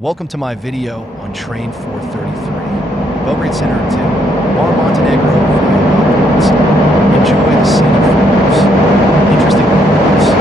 Welcome to my video on Train 433, Belgrade Center 2, Bar Montenegro for your documents. Enjoy the scenic photos. Interesting photos.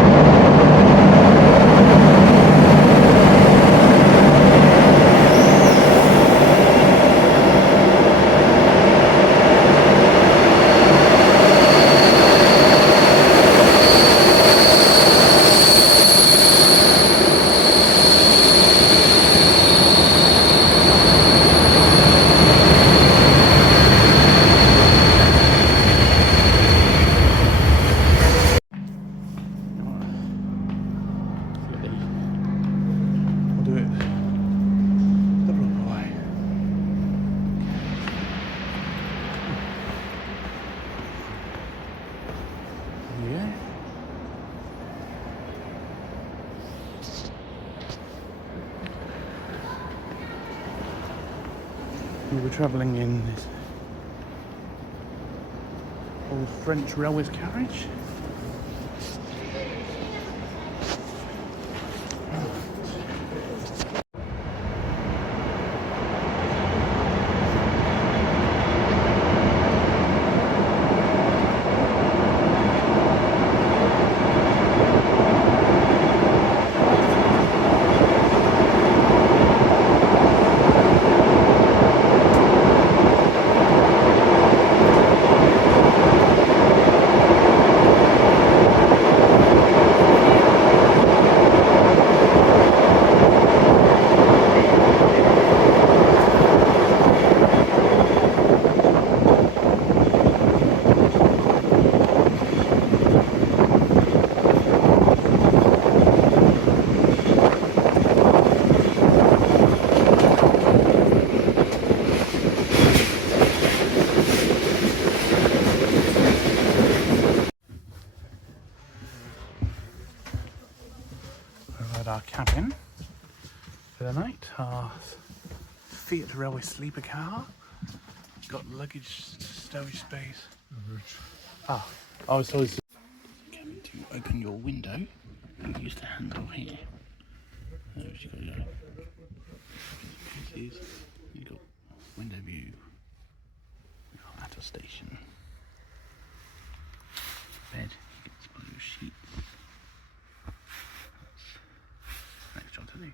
We'll do it the proper way. Yeah. We were travelling in this old French railways carriage. We're at our cabin for the night. Our Fiat Railway sleeper car. Got luggage stowage space. I was told cabin to open your window. You use the handle here. You've got your pieces. You've got window view. We've got at a station. Bed. You get blue sheets. Next job to do.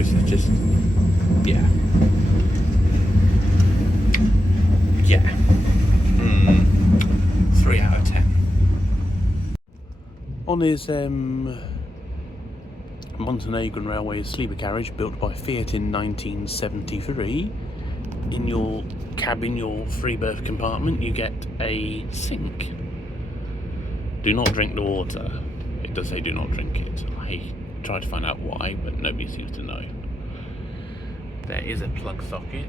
house is just, yeah. Yeah. 3 out of 10. On his Montenegrin Railways sleeper carriage built by Fiat in 1973, in your cabin, your free berth compartment, you get a sink. Do not drink the water. It does say do not drink it. I tried to find out why, but nobody seems to know. There is a plug socket.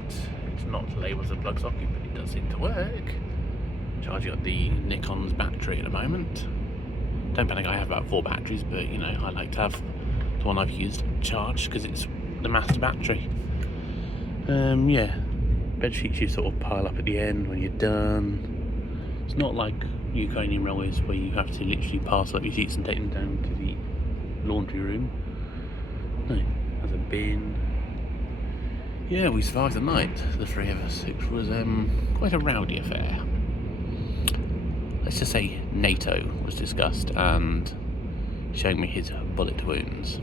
It's not labelled as a plug socket, but it does seem to work. Charging up the Nikon's battery at the moment. Don't panic, I have about 4 batteries, but you know, I like to have the one I've used charged because it's the master battery. Yeah, bed sheets you sort of pile up at the end when you're done. It's not like Ukrainian Railways where you have to literally parcel up your sheets and take them down to the laundry room. No, there's a bin. Yeah, we survived the night, the 3 of us. It was quite a rowdy affair. Let's just say NATO was discussed and showing me his bullet wounds.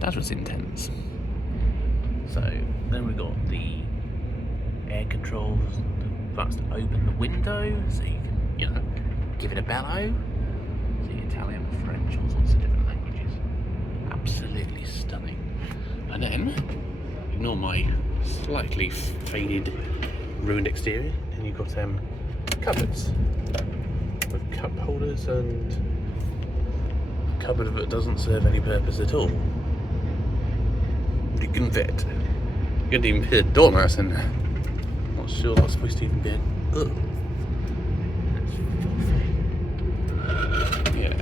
That was intense. So then we got the air controls that's to open the window so you can, you know, give it a bellow. See Italian, French, all sorts of different languages. Absolutely stunning. And then, ignore my slightly faded, ruined exterior, and you've got cupboards with cup holders and a cupboard that doesn't serve any purpose at all. You can fit. You couldn't even fit a doormat in there. Not sure that's supposed to even be a... Ugh. That's filthy. Yeah.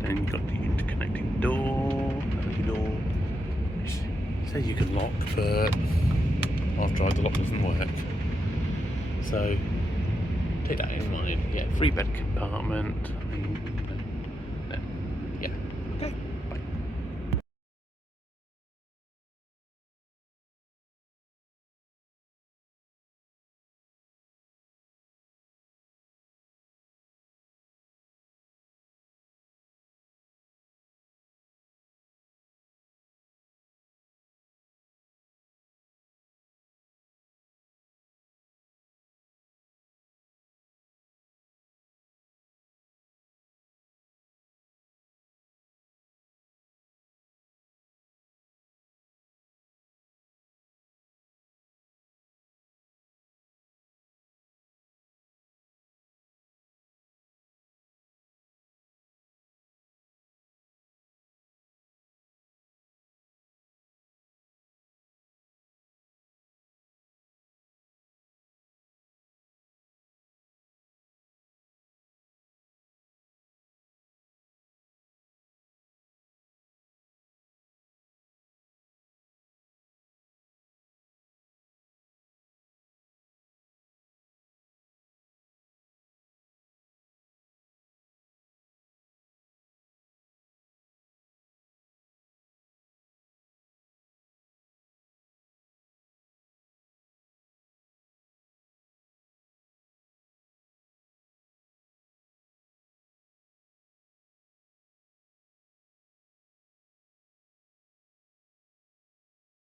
Then you've got the interconnecting door, which says you can lock, but I've tried, the lock doesn't work. So take that in mind. Yeah, 3 bed compartment. I mean,